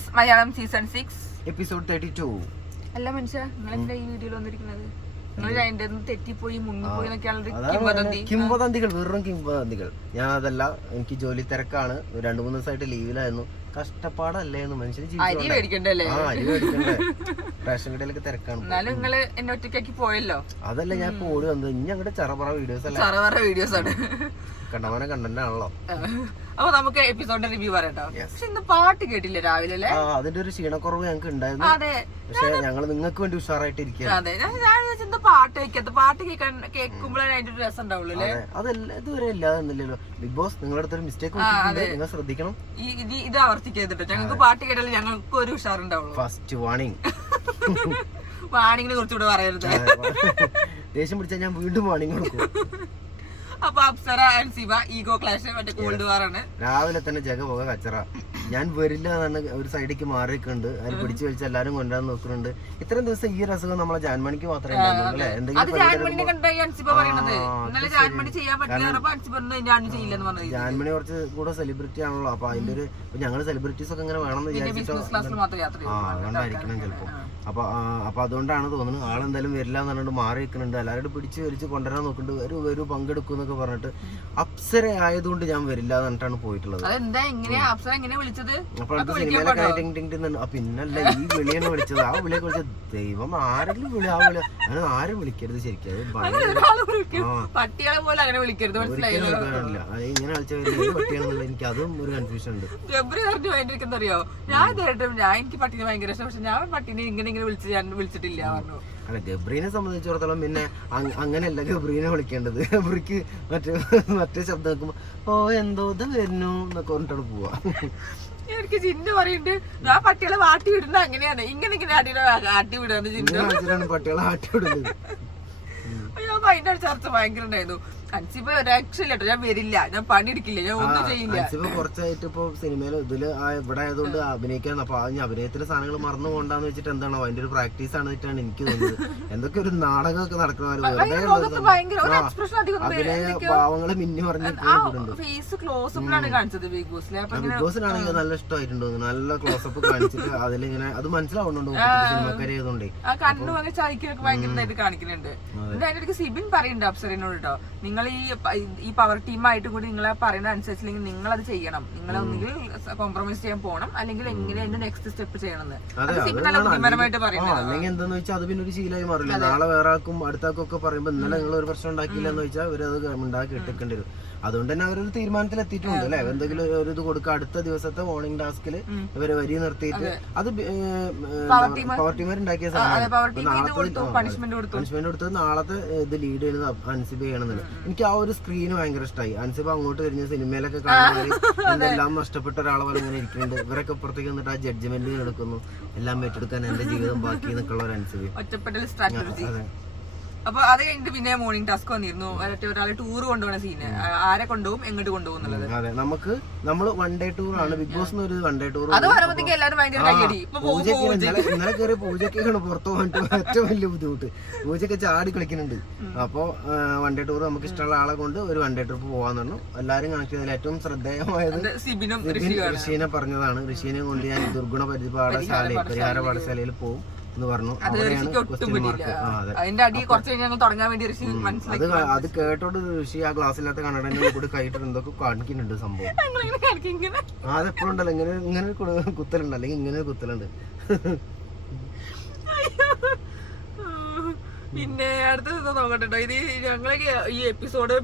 Boss Malayalam season 6 episode 32. അല്ല മനുഷ്യ നിങ്ങളെന്താ ഈ വീഡിയോയിൽ വന്നിരിക്കുന്നത്? നിങ്ങൾ തെറ്റിപ്പോയി മുങ്ങിപ്പോയി എന്നൊക്കെയാണ് കിംവദന്തികൾ, വെറും കിംവദന്തികൾ. ഞാൻ അതല്ല, എനിക്ക് ജോലി തിരക്കാണ്, 2-3 ദിവസമായിട്ട് ലീവിലായിരുന്നു. കഷ്ടപ്പാടല്ലേന്ന് മനുഷ്യന് അരി മേടിക്കണ്ടേ? അരി മേടിക്കണ്ടേ, റേഷൻ കടയിലൊക്കെ തിരക്കാണ്. എന്നാലും നിങ്ങള് എന്നെ ഒറ്റയ്ക്കാക്കി പോയല്ലോ. അതല്ല ഞാൻ ഇപ്പൊ ഓടി വന്നത്. ഇനി അങ്ങോട്ട് ചറപറ വീഡിയോസ് അല്ല, ചറപറ വീഡിയോസ് ആണ്, കണ്ടമാനം കണ്ടന്റ് ആണല്ലോ. അപ്പൊ നമുക്ക് എപ്പിസോഡിന്റെ റിവ്യൂ പറയട്ടോ. പക്ഷെ ഇന്ന് പാട്ട് കേട്ടില്ല രാവിലെ അല്ലേ? അതിന്റെ ഒരു ക്ഷീണക്കുറവ് ഞങ്ങൾക്ക് ഉണ്ടായിരുന്നു. അതെ, പക്ഷെ ഞങ്ങള് നിങ്ങൾക്ക് വേണ്ടി ഉഷാറായിട്ട് ഇരിക്കുക. അതെ, ഞാൻ പാട്ട് വെക്കാത്ത പാട്ട് കേൾക്കുമ്പോഴാണ് അതിന്റെ ഒരു രസം ഉണ്ടാവുള്ളൂ അല്ലേ? അതല്ല, ഇതുവരെ ഇല്ലാതെന്നില്ലല്ലോ. ബിഗ് ബോസ് നിങ്ങളുടെ അടുത്തൊരു മിസ്റ്റേക്ക് നിങ്ങൾ ശ്രദ്ധിക്കണം. ഇത് ആവർത്തിക്കരുത്. ഞങ്ങൾക്ക് പാട്ട് കേട്ടാലും ഞങ്ങൾക്ക് ഒരു ഉഷാറുണ്ടാവുള്ളൂ. First warning. വാണിങ്ങിനെ കുറിച്ചുകൂടെ പറയരുത്. ദേഷ്യം പിടിച്ചാൽ ഞാൻ വീണ്ടും വാണിംഗ് കൊടുക്കും. അപ്പൊ Apsara and Shiva ego clash, മറ്റേ കോൾഡ് വാർ ആണ്. രാവിലെ തന്നെ ജഗ പോക കച്ചറ. ഞാൻ വരില്ല എന്നാണ് ഒരു സൈഡിലേക്ക് മാറിയിട്ടുണ്ട്. അതിൽ പിടിച്ചു വലിച്ച് എല്ലാരും കൊണ്ടുവരാൻ നോക്കുന്നുണ്ട്. ഇത്രയും ദിവസം ഈ ഒരു അസുഖം നമ്മളെ ജാൻമണിക്ക് മാത്രമേ ഉണ്ടായിരുന്നുള്ളൂ അല്ലെ? ജാൻമണി കുറച്ച് കൂടെ സെലിബ്രിറ്റി ആണല്ലോ. അപ്പൊ അതിന്റെ ഒരു ഞങ്ങള് സെലിബ്രിറ്റീസ് ഒക്കെ ഇങ്ങനെ വേണമെന്ന് വിചാരിച്ചിട്ടോ അതുകൊണ്ടായിരിക്കണം ചിലപ്പോ. അപ്പൊ അതുകൊണ്ടാണ് തോന്നുന്നത് ആളെന്തായാലും വരില്ല എന്ന് പറഞ്ഞിട്ട് മാറി നിൽക്കുന്നുണ്ട്. എല്ലാവരും പിടിച്ച് വലിച്ച് കൊണ്ടുവരാൻ നോക്കുന്നുണ്ട്. വരൂ പങ്കെടുക്കും എന്നൊക്കെ പറഞ്ഞിട്ട്. അപ്സര ആയതുകൊണ്ട് ഞാൻ വരില്ല എന്ന് പറഞ്ഞിട്ടാണ് പോയിട്ടുള്ളത്. അപ്പൊ സിനിമയിലൊക്കെ പിന്നല്ല ഈ വിളിയാണ് വിളിച്ചത്. ആ വിളിയൊക്കെ വിളിച്ചത് ദൈവം ആരെങ്കിലും വിളി, ആ വിളി അങ്ങനെ ആരും വിളിക്കരുത്. ശരിക്കും അത് ഇങ്ങനെ കളിച്ച പട്ടിയാണെന്നുള്ള എനിക്ക് അതും ഒരു കൺഫ്യൂഷൻ ഉണ്ട്. എനിക്ക് പട്ടിനെ ഭയങ്കര ഇഷ്ടം. പക്ഷെ ഞാൻ പട്ടിനെ ഇങ്ങനെ വിളിച്ചിട്ടില്ല പറഞ്ഞു. അല്ല, ഗബ്രീനെ സംബന്ധിച്ചിടത്തോളം പിന്നെ അങ്ങനെയല്ല ഗബ്രീനെ വിളിക്കേണ്ടത്. ഗബ്രിക്ക് മറ്റേ ശബ്ദം വെക്കുമ്പോ ഓ എന്തോ ഇത് വരുന്നു എന്നൊക്കെ പറഞ്ഞിട്ടാണ് പോവാ. എനിക്ക് ചിന്നു പറയുന്നുണ്ട് ഞാൻ പട്ടികളെ വാട്ടി വിടുന്നത് അങ്ങനെയാണ്, ഇങ്ങനെ ആട്ടി വിടുന്നത് ചിന്നു. പട്ടികളെ ആട്ടി വിടുന്നത്. അയ്യോ, അതിന്റെ ചർച്ച ഭയങ്കര ഉണ്ടായിരുന്നു. അൻസിബ രക്ഷയില്ലട്ടോ, ഞാൻ വരില്ല, ഞാൻ പണിയെടുക്കില്ല, ഞാൻ ഒന്നും ചെയ്യില്ല. അൻസിബ കുറച്ചായിട്ട് ഇപ്പൊ സിനിമയിൽ ഇതില് ഇവിടെ ആയതുകൊണ്ട് അഭിനയിക്കാൻ. അപ്പൊ അഭിനയത്തിന്റെ സാധനങ്ങൾ മറന്നു പോകണ്ടെന്ന് വെച്ചിട്ട് എന്താണോ അതിന്റെ ഒരു പ്രാക്ടീസ് ആണെന്നിട്ടാണ് എനിക്ക് തോന്നുന്നത്. എന്തൊക്കെ ഒരു നാടകമൊക്കെ നടക്കണമാര് അഭിനയ ഭാവങ്ങള് മിന്നി പറഞ്ഞിട്ടുണ്ട്. ബിഗ് ബോസിനാണെങ്കിൽ നല്ല ഇഷ്ടമായിട്ടുണ്ട്. നല്ല ക്ലോസപ്പ് കാണിച്ചിട്ട് അതിലിങ്ങനെ അത് മനസ്സിലാവുന്നുണ്ട് സിനിമക്കാരെ ആയതുകൊണ്ട്. കണ്ണു അങ്ങനെ ചായക്കൊക്കെ ഭയങ്കരമായിട്ട് കാണിക്കുന്നുണ്ട്. അതിന്റെ സിബിൻ പറയുന്നുണ്ട് അപ്സരനോട് കേട്ടോ, നിങ്ങൾ ഈ പവർ ടീമായിട്ട് കൂടി നിങ്ങളെ പറയുന്ന അനുസരിച്ചില്ലെങ്കിൽ നിങ്ങൾ അത് ചെയ്യണം. നിങ്ങൾ ഒന്നുകിൽ കോംപ്രമൈസ് ചെയ്യാൻ പോകണം, അല്ലെങ്കിൽ എങ്ങനെ എന്റെ നെക്സ്റ്റ് സ്റ്റെപ്പ് ചെയ്യണം. അല്ലെങ്കിൽ എന്താന്ന് വെച്ചാൽ അത് പിന്നെ ഒരു ശീലമായി മാറില്ല. നാളെ വേറെ ആൾക്കും അടുത്താക്കും ഒക്കെ പറയുമ്പോ ഇന്നലെ നിങ്ങൾ ഒരു പ്രശ്നം ഉണ്ടാക്കിയില്ല എന്ന് വെച്ചാൽ അവരത് ഉണ്ടാക്കി ഇട്ടിക്കേണ്ടി വരും. അതുകൊണ്ട് തന്നെ അവരൊരു തീരുമാനത്തിൽ എത്തിയിട്ടുണ്ട് അല്ലെ? എന്തെങ്കിലും ഒരു ഇത് കൊടുക്കുക. അടുത്ത ദിവസത്തെ മോർണിംഗ് ടാസ്കില് ഇവരെ വരി നിർത്തിയിട്ട് അത് പവർ ടീമുണ്ടാക്കിയ സാധനം പണിഷ്മെന്റ് കൊടുത്തത് നാളത്തെ ഇത് ലീഡ് ചെയ്യുന്നത് അൻസിബ ചെയ്യണമെന്നുണ്ട്. എനിക്ക് ആ ഒരു സ്ക്രീന് ഭയങ്കര ഇഷ്ടമായി. അൻസിബ അങ്ങോട്ട് തിരിഞ്ഞ സിനിമയിലൊക്കെ കാണുന്നവര് എന്തെല്ലാം നഷ്ടപ്പെട്ട ഒരാളെ പോലെ ഇങ്ങനെ ഇരിക്കുന്നുണ്ട്. ഇവരൊക്കെ പുറത്തേക്ക് വന്നിട്ട് ആ ജഡ്ജ്മെന്റ് എടുക്കുന്നു, എല്ലാം ഏറ്റെടുക്കാൻ എന്റെ ജീവിതം ബാക്കി എന്നൊക്കെയുള്ള ഒരു അൻസിബ. അപ്പൊ അത് കഴിഞ്ഞിട്ട് പിന്നെ മോർണിംഗ് ടാസ്ക് വന്നിരുന്നു. ഒരാളെ ടൂർ കൊണ്ടുപോകുന്ന സീന്, ആരെ കൊണ്ടുപോകും എങ്ങോട്ട് കൊണ്ടുപോകും എന്നുള്ളത്. അതെ, നമ്മള് വൺ ഡേ ടൂർ ആണ്. ബിഗ് ബോസ് ഒരു വൺ ഡേ ടൂർ. അത് പറയുമ്പോഴത്തേക്ക് എല്ലാവരും ഭയങ്കര ഇന്നലെ കയറി പൂജയ്ക്കാണ് പുറത്തു പോയിട്ട് ഏറ്റവും വലിയ ബുദ്ധിമുട്ട്. പൂജയൊക്കെ ചാടി കളിക്കുന്നുണ്ട്. അപ്പൊ വൺ ഡേ ടൂർ നമുക്ക് ഇഷ്ടമുള്ള ആളെ കൊണ്ട് ഒരു വൺ ഡേ ട്രിപ്പ് പോവാന്ന് പറഞ്ഞു. എല്ലാരും കണക്ട് ചെയ്തതിൽ ഏറ്റവും ശ്രദ്ധേയമായത് ഋഷീനെ പറഞ്ഞതാണ്. ഋഷീനെ കൊണ്ട് ഞാൻ ദുർഗുണ പരിഹാര പാഠശാലയിൽ പോകും എന്ന് പറഞ്ഞു. അത് കേട്ടോണ്ട് ഋഷി ആ ക്ലാസ്സില്ലാത്ത കണ്ണടനെ കൂടി കൈയിട്ട് എന്തൊക്കെ കാണിക്കുന്നുണ്ട് സംഭവം. അതെപ്പോഴുണ്ടല്ലോ ഇങ്ങനെ കുത്തലുണ്ട്, അല്ലെങ്കിൽ ഇങ്ങനെ കുത്തലുണ്ട്. പിന്നെ അടുത്ത നോക്കട്ടോ, ഇത് ഞങ്ങളൊക്കെ ഈ എപ്പിസോഡ്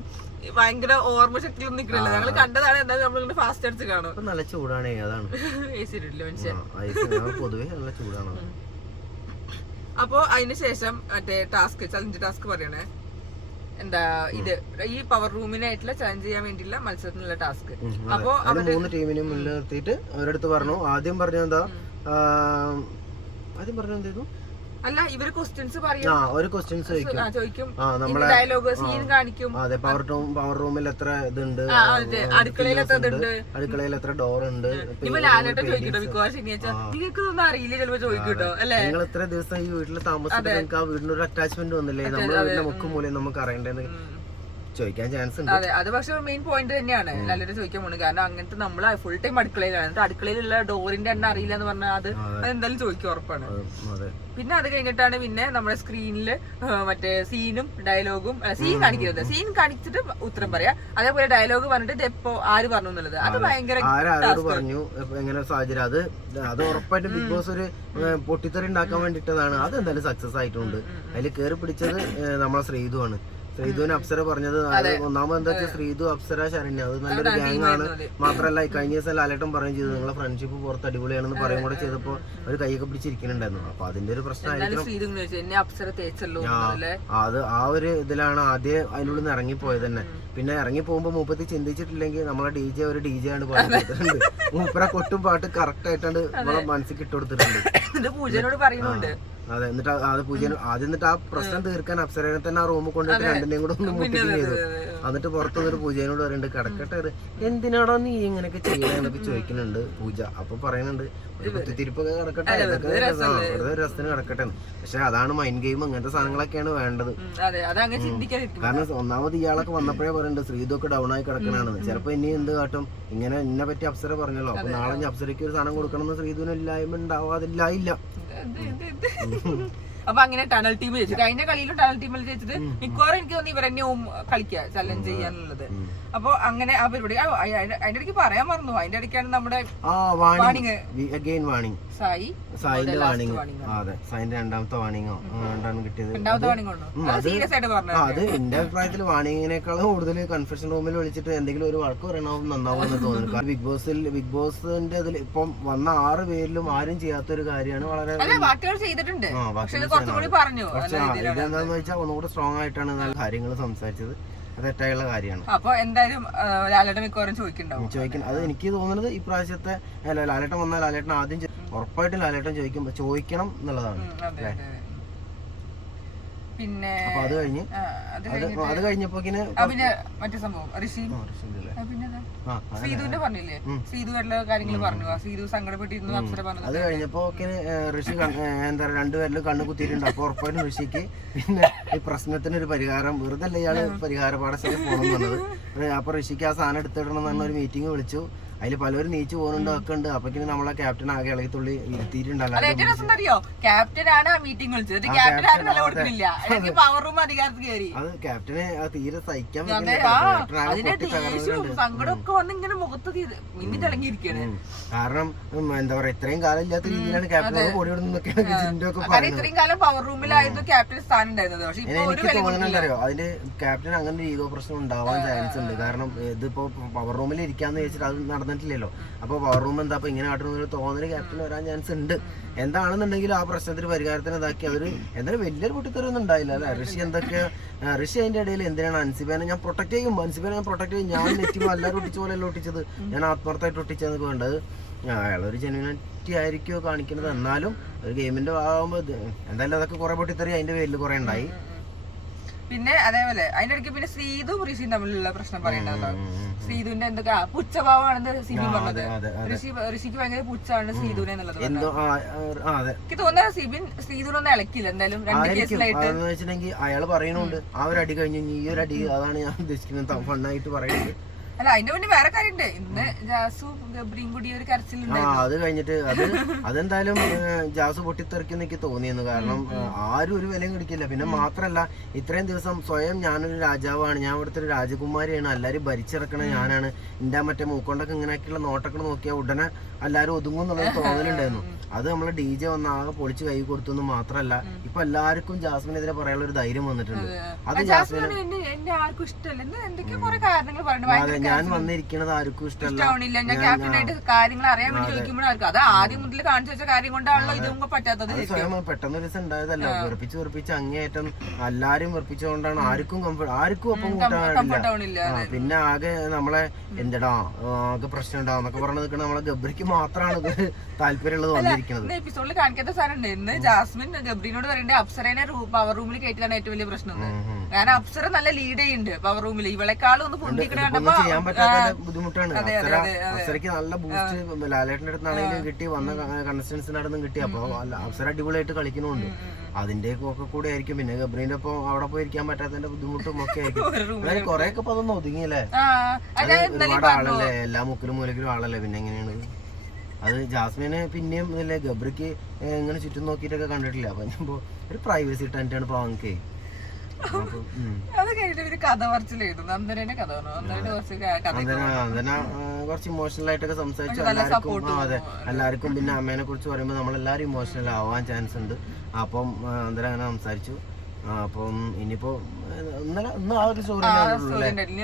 ഭയങ്കര ഓർമ്മ ശക്തി ഒന്നും നിൽക്കണില്ല. ഞങ്ങൾ കണ്ടതാണ്. എന്തായാലും നമ്മളിങ്ങനെ ഫാസ്റ്റ് അടിച്ച് കാണും. നല്ല ചൂടാണ്, അതാണ് പൊതുവെ നല്ല ചൂടാണ്. അപ്പൊ അതിനുശേഷം മറ്റേ ചലഞ്ച് ടാസ്ക് പറയണേ എന്താ, ഇത് ഈ പവർ റൂമിനായിട്ടുള്ള ചലഞ്ച് ചെയ്യാൻ വേണ്ടിയുള്ള മത്സരത്തിനുള്ള ടാസ്ക്. അപ്പൊ 3 ടീമിനും മുന്നിൽ നിർത്തിയിട്ട് അവരടുത്ത് പറഞ്ഞു. ആദ്യം പറഞ്ഞെന്താ അല്ല, ഇവര് ക്വസ്റ്റ്യൻസ് ഒരു ക്വസ്റ്റ്യൻസ് ചോദിക്കും, ഡയലോഗ് സീൻ കാണിക്കും. അതെ, പവർ റൂമിൽ എത്ര ഇതുണ്ട്, അടുക്കളയിൽ എത്ര ഇതുണ്ട്, അടുക്കളയിൽ എത്ര ഡോർ ഉണ്ട്. നിങ്ങൾക്കൊന്നും അറിയില്ല ചിലപ്പോ ചോദിക്കൂട്ടോ അല്ലെ? നിങ്ങൾ എത്ര ദിവസം ഈ വീട്ടിൽ താമസിച്ചിട്ട് നിങ്ങൾക്ക് ആ വീടിനൊരു അറ്റാച്ച്മെന്റ് വന്നില്ലേ? നമ്മുടെ വീടിന്റെ മുക്കും മൂലം നമുക്ക് അറിയണ്ടേന്ന് ചോദിക്കാൻ ചാൻസ് ഉണ്ട്. അതെ, അത് പക്ഷെ മെയിൻ പോയിന്റ് തന്നെയാണ് ലാലേട്ടൻ ചോദിക്കാൻ പോകുന്നത്. കാരണം അങ്ങനത്തെ നമ്മള് ഫുൾ ടൈം അടുക്കളയിലാണ്, എന്നിട്ട് അടുക്കളയിലുള്ള ഡോറിന്റെ എണ്ണ അറിയില്ല എന്ന് പറഞ്ഞാൽ അത് എന്തായാലും ചോദിക്കും, ഉറപ്പാണ്. പിന്നെ അത് കഴിഞ്ഞിട്ടാണ് പിന്നെ നമ്മുടെ സ്ക്രീനിൽ മറ്റേ സീനും ഡയലോഗും, സീൻ കാണിക്കുന്നത്, സീൻ കാണിച്ചിട്ട് ഉത്തരം പറയാ, അതേപോലെ ഡയലോഗ് പറഞ്ഞിട്ട് ഇത് എപ്പോ ആര് പറഞ്ഞു എന്നുള്ളത്, അത് ഭയങ്കര പറഞ്ഞു എങ്ങനെ സാഹചര്യം. അത് ഉറപ്പായിട്ടും ബിഗ് ബോസ് ഒരു പൊട്ടിത്തെറി ഉണ്ടാക്കാൻ വേണ്ടിട്ടതാണ്. അത് എന്തായാലും സക്സസ് ആയിട്ടുണ്ട്. അതിൽ കയറി പിടിച്ചത് നമ്മളെ ശ്രീതു ആണ്. ശ്രീധുവിന് അപ്സര പറഞ്ഞത് ഒന്നാമത് എന്താ വെച്ചാൽ ശ്രീധു, അപ്സര, ശരണ്യ അത് നല്ലൊരു ഗ്യാങ് ആണ്. മാത്രല്ല കഴിഞ്ഞ ദിവസം ലാലേട്ടൻ പറയുകയും ചെയ്തു നിങ്ങളെ ഫ്രണ്ട്ഷിപ്പ് പുറത്ത് അടിപൊളിയാണെന്ന് പറയും കൂടെ ചെയ്തപ്പോ ഒരു കൈയൊക്കെ പിടിച്ചിരിക്കുന്നുണ്ടായിരുന്നു. അപ്പൊ അതിന്റെ ഒരു പ്രശ്നമായിരിക്കും. അത് ആ ഒരു ഇതിലാണ് ആദ്യം അതിനുള്ളിൽ നിന്ന് ഇറങ്ങിപ്പോയത് തന്നെ. പിന്നെ ഇറങ്ങി പോകുമ്പോ മൂപ്പത്തി ചിന്തിച്ചിട്ടില്ലെങ്കിൽ നമ്മളെ DJ ഒരു DJ ആണ് പാടിട്ടുണ്ട്. മൂപ്പര കൊട്ടും പാട്ട് കറക്റ്റ് ആയിട്ടാണ് നമ്മളെ മനസ്സിൽ ഇട്ടുകൊടുത്തിട്ടുണ്ട്. പൂജനോട് പറയുന്നുണ്ട്. അതെ, എന്നിട്ട് അത് പൂജ ആദ്യം എന്നിട്ട് ആ പ്രശ്നം തീർക്കാൻ അപ്സരനെ തന്നെ ആ റൂമിൽ കൊണ്ടുപോയിട്ട് രണ്ടിനെയും കൂടെ ഒന്ന് മുട്ടിക്കുകയും ചെയ്തു. എന്നിട്ട് പുറത്തു നിന്നൊരു പൂജയോട് പറയുന്നുണ്ട് കിടക്കട്ടെ, എന്തിനാണോ നീ ഇങ്ങനെയൊക്കെ ചെയ്യണെന്നൊക്കെ ചോദിക്കുന്നുണ്ട് പൂജ. അപ്പൊ പറയുന്നുണ്ട് ഒരു കുത്തിത്തിരിപ്പൊക്കെ കിടക്കട്ടെ, ഇതൊക്കെ വെറുതെ രസത്തിന് കിടക്കട്ടെ. പക്ഷെ അതാണ് മൈൻഡ് ഗെയിം, അങ്ങനത്തെ സാധനങ്ങളൊക്കെയാണ് വേണ്ടത്. കാരണം ഒന്നാമത് ഇയാളൊക്കെ വന്നപ്പോഴേ പറയുന്നുണ്ട് ശ്രീധുവൊക്കെ ഡൗൺ ആയി കിടക്കണാണെന്ന്. ചിലപ്പോ ഇനി എന്ത് കാട്ടും, ഇങ്ങനെ എന്നെ പറ്റി അപ്സര പറഞ്ഞല്ലോ, അപ്പൊ നാളെ അപ്സരയ്ക്ക് ഒരു സാധനം കൊടുക്കണമെന്ന് ശ്രീധുവിന് ഇല്ലായ്മ ഉണ്ടാവാതില്ല. അപ്പൊ അങ്ങനെ ടണൽ ടീം ജയിച്ചു. കഴിഞ്ഞ കളിയിലും ടണൽ ടീമിൽ ജയിച്ചത് മിക്കവാറും എനിക്ക് തോന്നി ഇവരെന്നെ കളിക്കുക, ചലഞ്ച് ചെയ്യാനുള്ളത്. അപ്പൊ അങ്ങനെ ആ പരിപാടി അതിന്റെ ഇടയ്ക്ക് പറയാൻ മറന്നു. അതിന്റെ ഇടയ്ക്കാണ് നമ്മുടെ സായിന്റെ വാണിംഗ്. അതെ, സായിന്റെ രണ്ടാമത്തെ വാണിംഗോ രണ്ടാണ് കിട്ടിയത്. അത് എന്റെ അഭിപ്രായത്തിൽ വാണിങ്ങിനേക്കാളും കൂടുതൽ കൺഫെഷൻ റൂമിൽ വിളിച്ചിട്ട് എന്തെങ്കിലും ഒരു വഴക്ക് പറയണമെന്ന് നന്നാവുമെന്ന് തോന്നുന്നു. കാരണം ബിഗ് ബോസിന്റെ ഇതിൽ ഇപ്പം വന്ന 6 പേരിലും ആരും ചെയ്യാത്തൊരു കാര്യമാണ്. വളരെ ഇതെന്താന്ന് വെച്ചാൽ ഒന്നുകൂടെ സ്ട്രോങ് ആയിട്ടാണ് നല്ല കാര്യങ്ങൾ സംസാരിച്ചത്. തെറ്റായുള്ള കാര്യമാണ്. അപ്പൊ എന്തായാലും ലാലേട്ടൻ മിക്കവാറും ചോദിക്കണം. അത് എനിക്ക് തോന്നുന്നത് ഈ പ്രാവശ്യത്തെ ലാലേട്ടൻ വന്നാൽ ലാലേട്ടൻ ആദ്യം ഉറപ്പായിട്ടും ലാലേട്ടൻ ചോദിക്കണം എന്നുള്ളതാണ്. പിന്നെ അത് കഴിഞ്ഞപ്പോ മറ്റേ സംഭവം ശ്രീധുവിന്റെ പറഞ്ഞില്ലേ, ശ്രീധു എല്ലാ കാര്യങ്ങൾ പറഞ്ഞു, ശ്രീധു സങ്കടപ്പെട്ടിരുന്നു അപ്സര പറഞ്ഞു. അത് കഴിഞ്ഞപ്പോ ഋഷി എന്താ പറയുക രണ്ടുപേരിലും കണ്ണു കുത്തിയിട്ടുണ്ട്. അപ്പൊ ഉറപ്പായിട്ടും ഋഷിക്ക് പിന്നെ ഈ പ്രശ്നത്തിനൊരു പരിഹാരം, വെറുതെ അല്ല ഇയാള് പരിഹാര പാഠശാല പോകണം എന്നുള്ളത്. അപ്പൊ ഋഷിക്ക് ആ സാധനം എടുത്തിടണം എന്ന് പറഞ്ഞ ഒരു മീറ്റിംഗ് വിളിച്ചു. അതില് പലരും നീച്ചു പോകുന്നുണ്ട് ഒക്കെ ഉണ്ട്. അപ്പൊ നമ്മളെ ക്യാപ്റ്റൻ ആകെ ഇളകിത്തുള്ളി ഇരുത്തിയിട്ടുണ്ടല്ലോ. ക്യാപ്റ്റനാണ് ആ മീറ്റിംഗ് വിളിച്ചത്, അത് ക്യാപ്റ്റനെ തീരെ സഹിക്കാൻ സങ്കടമൊക്കെ വന്ന് ഇങ്ങനെ മുഖത്ത് മിന്നി തിളങ്ങിയിരിക്കുകയാണ്. കാരണം എന്താ പറയാ ഇത്രയും കാലം ഇല്ലാത്ത രീതിയിലാണ് ക്യാപ്റ്റൻ പൊടിയിടുന്നൊക്കെ. ഇത്രയും കാലം പവർ റൂമിലായിരുന്നു ക്യാപ്റ്റൻ സ്ഥാനം ഉണ്ടായിരുന്നത്. പക്ഷെ എനിക്ക് തോന്നുന്നുണ്ടറിയോ അതില് ക്യാപ്റ്റൻ അങ്ങനെ ഒരു ഈഗോ പ്രശ്നം ഉണ്ടാവാൻ ചാൻസ് ഉണ്ട്. കാരണം ഇതിപ്പോ പവർ റൂമിൽ ഇരിക്കാന്ന് വെച്ചിട്ട് അത് നടന്നിട്ടില്ലല്ലോ. അപ്പൊ പവർ റൂം എന്താ ഇങ്ങനെ ആട്ടുന്ന തോന്നല് ക്യാപ്റ്റൻ വരാൻ ചാൻസ് ഉണ്ട്. എന്താണെന്നുണ്ടെങ്കിലും ആ പ്രശ്നത്തിന് പരിഹാരത്തിന് ഇതാക്കി അതൊരു എന്തായാലും വലിയൊരു പൊട്ടിത്തെറിയൊന്നും ഉണ്ടായില്ല അല്ലെ. ഋഷി അതിന്റെ ഇടയിൽ എന്തിനാണ് അൻസിബേനെ ഞാൻ പ്രൊട്ടക്ട് ചെയ്യും, അൻസിബേനെ ഞാൻ പ്രൊട്ടക്ട് ചെയ്യും, ഞാൻ നെറ്റും എല്ലാവരും ഒട്ടിച്ച പോലെയല്ല ഒട്ടിച്ചത്, ഞാൻ ആത്മാർത്ഥമായിട്ട് ഒട്ടിച്ചെന്നൊക്കെ വേണ്ടത്. അയാളൊരു ജെന്യൂനിറ്റി ആയിരിക്കുമോ കാണിക്കുന്നത്. എന്നാലും ഒരു ഗെയിമിന്റെ ഭാഗമാകുമ്പോ എന്തായാലും അതൊക്കെ കുറെ പൊട്ടിത്തെറി അതിന്റെ പേരിൽ കുറെ ഉണ്ടായി. പിന്നെ അതേപോലെ അതിന്റെ ഇടയ്ക്ക് പിന്നെ ശ്രീധുവും ഋഷിയും തമ്മിലുള്ള പ്രശ്നം പറയേണ്ടത്. ശ്രീധുവിന്റെ എന്തൊക്കെ പുച്ഛഭാവമാണെന്ന് സിബിൻ പറഞ്ഞത്. ഋഷിക്ക് ഭയങ്കര പുച്ഛാണ് ശ്രീധുവിനെ എന്നുള്ളത്. എനിക്ക് തോന്നുന്നത് സിബിൻ ശ്രീധുവിനൊന്നും ഇളക്കില്ല എന്തായാലും 2 കേസിലായിട്ട്. അയാള് പറയുന്നുണ്ട് ആ ഒരു അടി കഴിഞ്ഞു ഈ ഒരു അടി, അതാണ് ഞാൻ ഉദ്ദേശിക്കുന്നത് ഫണ്ണായിട്ട് പറയുന്നത്. അല്ല അതിന്റെ മുന്നേ വേറെ കാര്യമുണ്ട്. ഇന്ന് ജാസും ഗബ്രിയും കൂടി ഒരു കരച്ചിലുണ്ട്. അത് കഴിഞ്ഞിട്ട് അതെന്തായാലും ജാസു പൊട്ടിത്തെറിക്കും എനിക്ക് തോന്നിയെന്ന്. കാരണം ആരും ഒരു വിലയും കിടിക്കില്ല. പിന്നെ മാത്രല്ല ഇത്രയും ദിവസം സ്വയം ഞാനൊരു രാജാവാണ്, ഞാൻ ഇവിടുത്തെ ഒരു രാജകുമാരിയാണ്, എല്ലാരും ഭരിച്ചിറക്കണ ഞാനാണ്, എന്റെ മറ്റേ മൂക്കൊണ്ടൊക്കെ ഇങ്ങനെയൊക്കെയുള്ള നോട്ടൊക്കെ നോക്കിയാൽ ഉടനെ എല്ലാരും ഒതുങ്ങും എന്നുള്ളത് തോന്നലുണ്ടായിരുന്നു. അത് നമ്മളെ DJ വന്ന് ആകെ പൊളിച്ച് കൈ കൊടുത്തു മാത്രല്ല ഇപ്പൊ എല്ലാവർക്കും ജാസ്മിനെതിരെ പറയാനുള്ള ഒരു ധൈര്യം വന്നിട്ടുണ്ട്. അത് ജാസ്മിന് ഞാൻ വന്നിരിക്കുന്നത് ആർക്കും ഇഷ്ടമല്ല. സ്വയം പെട്ടെന്ന് ഒരു ദിവസം ഉണ്ടായതല്ല, വെറുപ്പിച്ച് അങ്ങേയറ്റം എല്ലാരും വെറുപ്പിച്ചുകൊണ്ടാണ് ആർക്കും ഒപ്പം കൂട്ടാനില്ല. പിന്നെ ആകെ നമ്മളെ എന്തടാ ആകെ പ്രശ്നം ഉണ്ടാവും എന്നൊക്കെ പറഞ്ഞു നിൽക്കണ നമ്മളെ ഗബ്രിക്ക് മാത്രമാണ് ഇത് താല്പര്യമുള്ളത് വന്നിരിക്കുന്നത്. എപ്പിസോഡിൽ കാണിക്കാത്ത സാധനം ഇന്ന് ജാസ്മിൻ ഗബ്രിനോട് പറയണ്ടേ അപ്സരനെ പവർ റൂമിൽ കയറ്റിയാണ് ഏറ്റവും വലിയ പ്രശ്നം. കാരണം അപ്സര നല്ല ലീഡ് ചെയ്യുന്നുണ്ട് പവർ റൂമിൽ, ഇവളെക്കാളും ഒന്ന് പൊന്തിക്കണ കണ്ടപ്പോ ചെയ്യാൻ പറ്റാത്ത ബുദ്ധിമുട്ടാണ്. അപ്സരയ്ക്ക് നല്ല ബൂസ്റ്റ് ലാലേട്ടന്റെ അടുത്താണെങ്കിലും കിട്ടി, വന്ന കണ്ടസ്റ്റൻസിന്റെ അടുത്തും കിട്ടി. അപ്പൊ അപ്സര അടിപൊളിയായിട്ട് കളിക്കുന്നുണ്ട്. അതിന്റെ ഒക്കെ കൂടെ ആയിരിക്കും. പിന്നെ ഗബ്രീന്റെ ഒപ്പം അവിടെ പോയി ഇരിക്കാൻ പറ്റാത്തതിന്റെ ബുദ്ധിമുട്ടും ഒക്കെ ആയിരിക്കും. കൊറേ ഒക്കെ അതൊന്നും ഒതുങ്ങിയല്ലേ? ഒരുപാട് ആളല്ലേ, എല്ലാ മുക്കിലും മൂലക്കിലും ആളല്ലേ. പിന്നെ എങ്ങനെയാണ് അത്? ജാസ്മിന് പിന്നെയും ഇല്ലേ, ഗബ്രിക്ക് ഇങ്ങനെ ചുറ്റും നോക്കിയിട്ടൊക്കെ കണ്ടിട്ടില്ല. അപ്പൊ ഞാൻ ഒരു പ്രൈവസി ഇട്ടാണ് പാവങ്കേ. അത് കഴിഞ്ഞിട്ട് കഥ പറച്ചിലായിരുന്നു. കുറച്ച് ഇമോഷണൽ ആയിട്ടൊക്കെ സംസാരിച്ചു എല്ലാവർക്കും. അതെ, എല്ലാവർക്കും. പിന്നെ അമ്മേനെ കുറിച്ച് പറയുമ്പോൾ നമ്മളെല്ലാരും ഇമോഷണൽ ആവാൻ ചാൻസ് ഉണ്ട്. അപ്പം അന്നേരം അങ്ങനെ സംസാരിച്ചു. അപ്പം ഇനിയിപ്പോ ഇന്ന് ആ ഒരു സ്റ്റോറി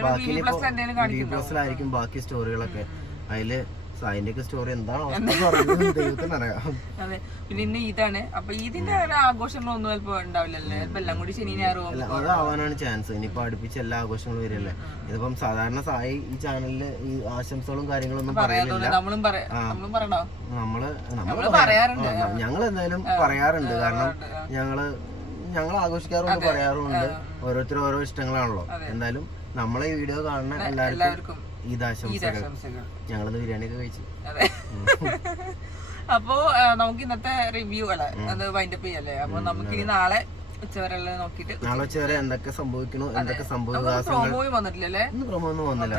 ബാക്കി പ്ലസിലായിരിക്കും ബാക്കി സ്റ്റോറികളൊക്കെ. അതില് അതിന്റെയൊക്കെ സ്റ്റോറി എന്താണോ ദൈവത്തിനറിയാം. അതെ, പിന്നെ ഇന്ന് ഈദാണ്. അപ്പൊ ഈദിന്റെ ആഘോഷങ്ങളൊന്നും ചിലപ്പോ ഉണ്ടാവില്ലല്ലേ? എല്ലാം കൂടി ശനി ഞായറും അതാവാനാണ് ചാൻസ്. ഇനിയിപ്പോ അടുപ്പിച്ച് എല്ലാ ആഘോഷങ്ങളും വരില്ലേ. ഇതിപ്പം സാധാരണ സായി ഈ ചാനലില് ഈ ആശംസകളും കാര്യങ്ങളൊന്നും പറയലില്ല. ഞങ്ങൾ എന്തായാലും പറയാറുണ്ട്. കാരണം ഞങ്ങൾ ആഘോഷിക്കാറുണ്ട്, പറയാറുണ്ട്. ഓരോരുത്തരും ഓരോ ഇഷ്ടങ്ങളാണല്ലോ. എന്തായാലും നമ്മളെ ഈ വീഡിയോ കാണുന്ന എല്ലാവർക്കും ഈദാശംസകൾ. ഞങ്ങളിന്ന് ബിരിയാണി ഒക്കെ കഴിച്ചു. അപ്പോ നമുക്ക് ഇന്നത്തെ റിവ്യൂ അല്ലെ അത് വൈൻഡപ്പ് ചെയ്യല്ലേ? അപ്പൊ നമുക്ക് ഇനി നാളെ ഉച്ചവരെ നോക്കിട്ട് നാളെ ഉച്ചവരെ എന്തൊക്കെ സംഭവിക്കണോ, എന്തൊക്കെ സംഭവം വന്നിട്ടില്ലല്ലേ? പ്രൊമോ ഒന്നും വന്നില്ല.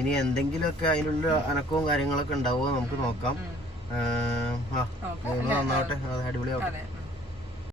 ഇനി എന്തെങ്കിലുമൊക്കെ അതിനുള്ള അനക്കവും കാര്യങ്ങളൊക്കെ ഉണ്ടാവുമോ നമുക്ക് നോക്കാം. നന്നാവട്ടെ, അത് അടിപൊളിയാവട്ടെ.